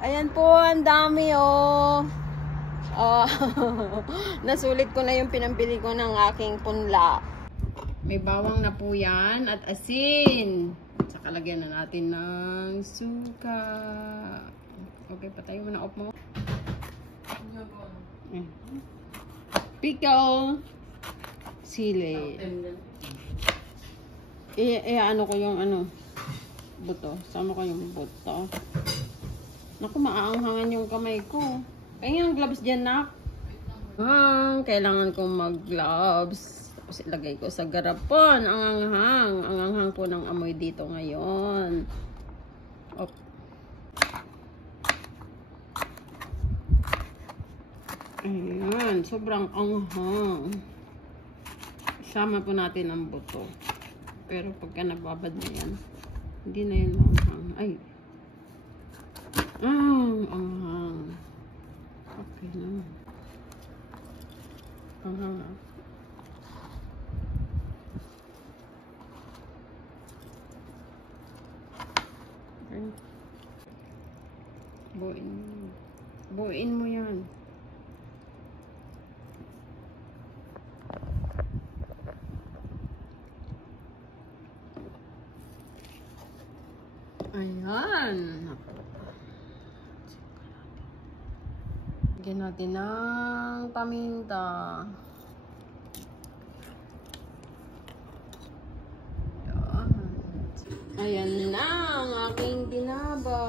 Ayan po, ang dami oh. Nasulit ko na yung pinambili ko ng aking punla. May bawang na po yan at asin. Saka lagyan na natin ng suka. Okay, patayin mo na off mo. Pickle. Sili. Ano ko yung buto. Sama ko yung buto. Naku, maaanghangan yung kamay ko. Kaya yung gloves dyan, nak. Kailangan kong mag-gloves. Tapos ilagay ko sa garapon. Ang anghang. Ang anghang po ng amoy dito ngayon. Okay. Ayan. Sobrang anghang. Isama po natin ang buto. Pero pagka nababad na yan, hindi na yun anghang. Ay. Anghang. Okay na. Anghang. Okay. Buuin mo yan. Ayan. Lagyan natin ng paminta. Ayan na ang aking tinaba.